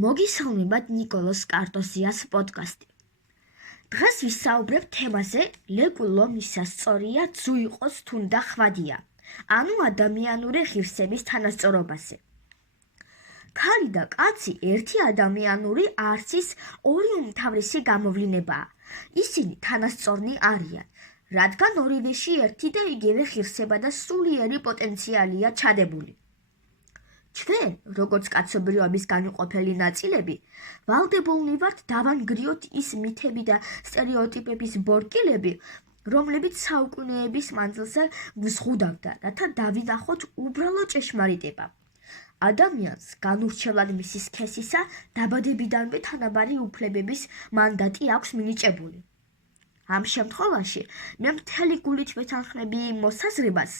მოგისალმებათ ნიკოლოზ კარტოზიას პოდკასტი. დღეს ვისაუბრებ თემაზე ლეკულო მისა სწორია ძუ იყოს თუნდა ხვადია, ანუ ადამიანური ღირსების თანასწორობაზე. ქალი და კაცი ერთი ადამიანური არსის ორი უმთავრესი გამოვლინებაა. ისინი თანასწორნი არიან, რადგან ორივეში ერთი და იგივე ღირსება და სულიერი პოტენციალია ჩადებული. ჩვენ, როგორც კაცობრიობის განუყოფელი ნაწილები, ვალდებულნი ვართ დავანგრიოთ ის მითები და სტერეოტიპების ბორკილები, რომლებიც საუკუნეების მანძილზე გვზღუდავდა, რათა დავინახოთ უბრალო ჭეშმარიტება. ადამიანს განურჩევლად მისი სქესისა დაბადებიდანვე თანაბარი უფლებების მანდატი აქვს მინიჭებული. ამ შემთხვევაში მე მთელი გულით ვეთანხმები იმ მოსაზრებას,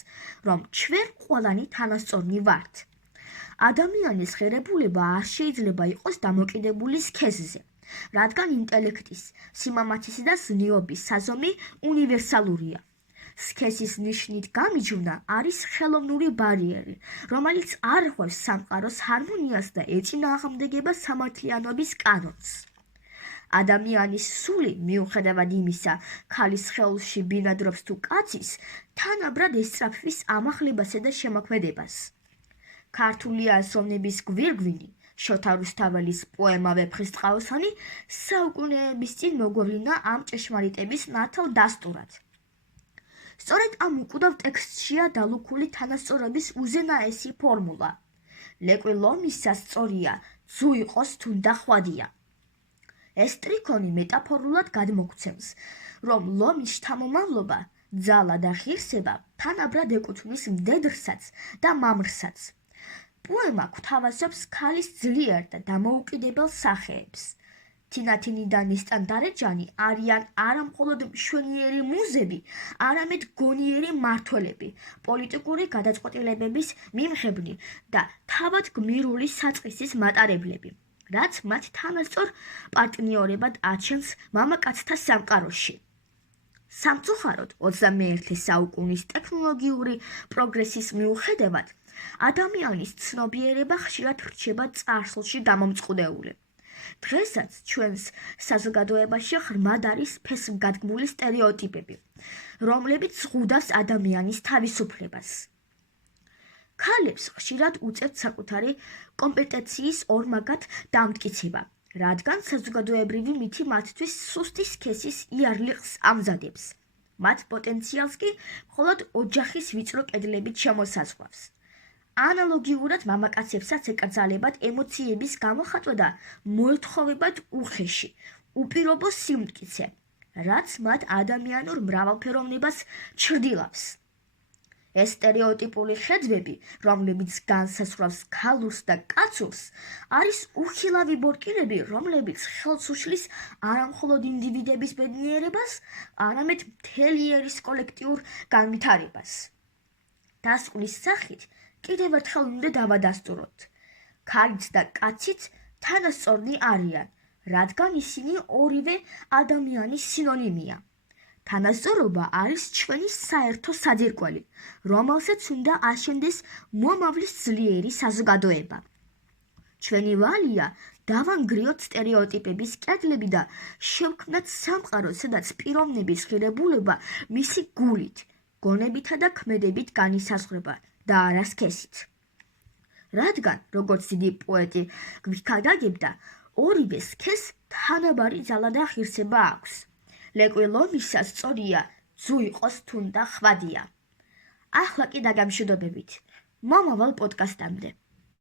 რომ ჩვენ ყველანი თანასწორნი ვართ. ადამიანის ღირებულება არ შეიძლება იყოს დამოკიდებული სქესზე, რადგან ინტელექტის, სიმამაცისა და ზნეობის საზომი უნივერსალურია. სქესის ნიშნით გამიჯვნა არის ხელოვნური ბარიერი, რომელიც არ ხვევს სამყაროს ჰარმონიას და ეწინააღმდეგება სამართლიანობის კანონს. ადამიანის სული, მიუხედავად იმისა, ქალის სხეულში ბინადრობს თუ კაცის, თანაბრად ესწრაფვის ამახლებასა და შემოქმედებას. ქართული აზროვნების გვირგვინი, შოთა რუსთაველის პოემა „ვეფხისტყაოსანი“ საუკუნეების წინ მოგვევლინა ამ ჭეშმარიტების ნათელ დასტურად. სწორედ ამ უკვდავ ტექსტშია დალუქული თანასწორობის უზენაესი ფორმულა. ლეკვილო მისა სწორია, ძუ იყოს თუნდა ხვადია. ეს ტრიქონი მეტაფორულად გადმოგვცემს, რომ ლომის შთამომავლობა, ძალა და ღირსება თანაბრად ეკუთვნის მდედრსაც და მამრსაც. პოემა გვთავაზობს ქალის ძლიერ და დამოუკიდებელ სახეებს. თინათინი და ნესტან დარეჯანი არიან არა მხოლოდ მშვენიერი მუზები, არამედ გონიერი მმართველები, პოლიტიკური გადაწყვეტილებების მიმღებნი და თავად გმირული საწყისის მატარებლები, რაც მათ თანასწორ პარტნიორებად აჩენს მამაკაცთა სამყაროში. სამწუხაროდ, 21 საუკუნის ტექნოლოგიური პროგრესის მიუხედავად, ადამიანის ცნობიერება ხშირად რჩება წარსულში გამომწყდეული. დღესაც ჩვენს საზოგადოებაში ღრმად არის ფესვგადგმული სტერეოტიპები, რომლებიც ზღუდავს ადამიანის თავისუფლებას. ქალებს ხშირად უწევთ საკუთარი კომპეტენციის ორმაგად დამტკიცება, რადგან საზოგადოებრივი მითი მათთვის სუსტი სქესის იარლიყს ამზადებს. მათ პოტენციალს კი მხოლოდ ოჯახის ვიწრო კედლებით შემოსაზღვრავს. ანალოგიურად მამაკაცებსაც ეკრძალებათ ემოციების გამოხატვა და მოეთხოვებათ უხეში, უპირობო სიმტკიცე, რაც მათ ადამიანურ მრავალფეროვნებას ჩრდილავს. ეს სტერეოტიპული ხედვები, რომლებიც განსაზღვრავს ქალურს და კაცურს, არის უხილავი ბორკილები, რომლებიც ხელს უშლის არა მხოლოდ ინდივიდების ბედნიერებას, არამედ მთელი ერის კოლექტიურ განვითარებას. დასკვნის სახით კიდევ ერთხელ უნდა დავადასტუროთ. ქალიც და კაციც თანასწორნი არიან, რადგან ისინი ორივე ადამიანის სინონიმია. თანასწორობა არის ჩვენი საერთო საძირკველი, რომელსაც უნდა აშენდეს მომავლის ძლიერი საზოგადოება. ჩვენი ვალია დავანგრიოთ სტერეოტიპების კედლები და შევქმნათ სამყარო, სადაც პიროვნების ღირებულება მისი გულით, გონებითა და ქმედებით განისაზღვრება და არა სქესით. რადგან, როგორც დიდი პოეტი გვიქადაგებდა, ორივე სქესს თანაბარი ძალა და ღირსება აქვს. ლეკვილო მისა სწორია, ძუ იყოს თუნდა ხვადია. ახლა კი დაგამშვიდობებით. მომავალ პოდკასტამდე.